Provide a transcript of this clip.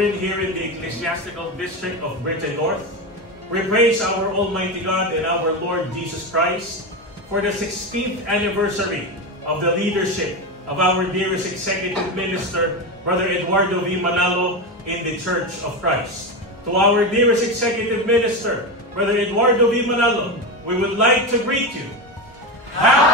brethren here in the Ecclesiastical District of Britain North, we praise our Almighty God and our Lord Jesus Christ for the 16th anniversary of the leadership of our dearest Executive Minister, Brother Eduardo V. Manalo, in the Church of Christ. To our dearest Executive Minister, Brother Eduardo V. Manalo, we would like to greet you. Happy